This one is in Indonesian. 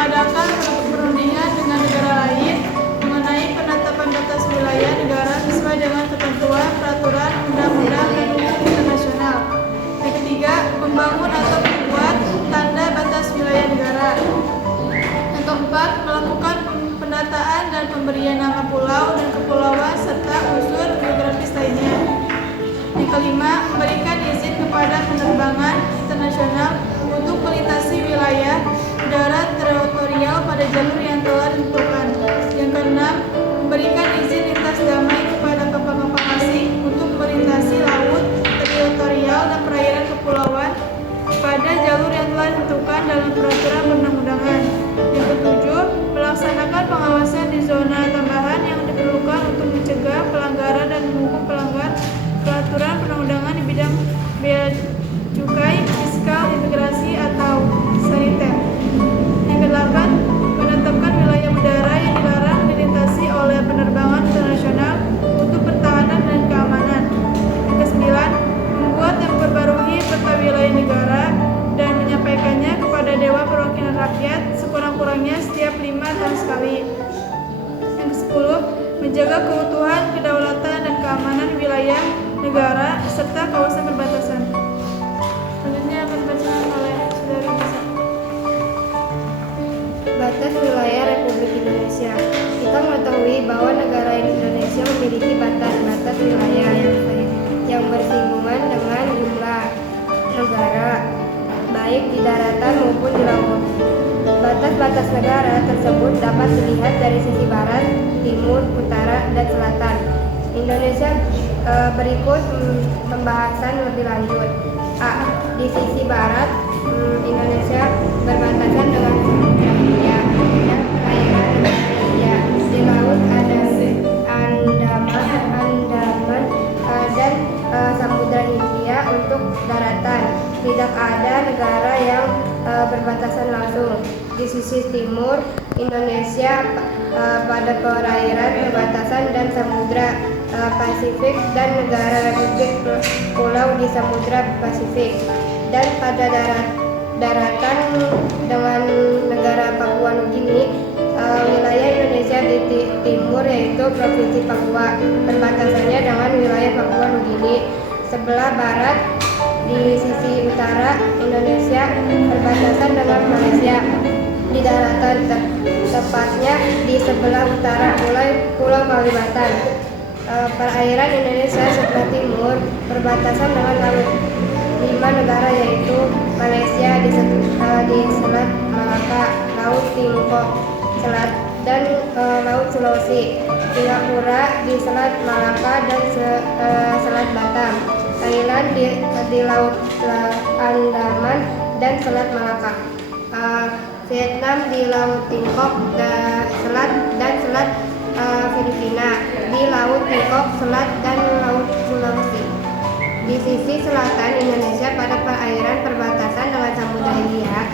mengadakan perundingan dengan negara lain mengenai penetapan batas wilayah negara sesuai dengan ketentuan peraturan undang-undang dan hukum internasional. Yang ketiga, membangun atau membuat tanda batas wilayah negara. Yang keempat, melakukan pendataan dan pemberian nama pulau dan kepulauan serta unsur geografis lainnya. Yang kelima, memberikan izin kepada penerbangan internasional untuk melintasi wilayah udara teritorial pada jalur yang telah ditentukan. Yang keenam, memberikan izin lintas damai kepada kapal-kapal asing untuk melintasi laut teritorial dan perairan kepulauan pada jalur yang telah ditentukan dalam peraturan perundang-undangan. Yang ketujuh, melaksanakan pengawasan di zona tambahan yang diperlukan untuk mencegah pelanggaran dan menghukum pelanggar peraturan perundang-undangan di bidang bea cukai, fiskal, imigrasi, atau saniter. Yang kedelapan, menetapkan wilayah udara yang dilarang dilintasi oleh penerbangan internasional untuk pertahanan dan keamanan. Yang kesembilan, membuat dan memperbarui peta wilayah negara dan menyampaikannya kepada Dewan Perwakilan Rakyat sekurang-kurangnya setiap 5 tahun sekali. Yang kesepuluh, menjaga keutuhan, kedaulatan, dan keamanan wilayah negara serta kawasan perbatasan. Selanjutnya akan dibacakan oleh Saudari Nisa. Batas wilayah Republik Indonesia. Kita mengetahui bahwa negara Indonesia memiliki batas-batas wilayah yang bersinggungan dengan jumlah negara, baik di daratan maupun di laut. Batas-batas negara tersebut dapat dilihat dari sisi barat, timur, utara, dan selatan. Indonesia berikut pembahasan lebih lanjut. A. Di sisi barat, Indonesia berbatasan dengan Samudra Hindia dan perairan India. Di laut ada Andaman dan Samudra Hindia untuk daratan. Tidak ada negara yang berbatasan langsung. Di sisi timur, Indonesia pada perairan perbatasan dan Samudra Pasifik dan negara Republik Pulau di Samudra Pasifik, dan pada daratan dengan negara Papua Nugini. Wilayah Indonesia di timur yaitu Provinsi Papua, perbatasannya dengan wilayah Papua Nugini. Sebelah barat di sisi utara Indonesia berbatasan dengan Malaysia. Di daratan tepatnya di sebelah utara Pulau Kalibatan. Perairan Indonesia sebelah timur berbatasan dengan laut 5 negara yaitu Malaysia di Selat Malaka, Laut Tiongkok, dan Laut Sulawesi, Singapura di Selat Malaka dan Selat Batam, Thailand di Laut Andaman dan Selat Malaka, Vietnam di Laut Tiongkok dan Selat Filipina di Laut Tiongkok, Selat dan Laut Sulawesi. Di sisi selatan Indonesia pada perairan perbatasan dengan Samudra Hindia.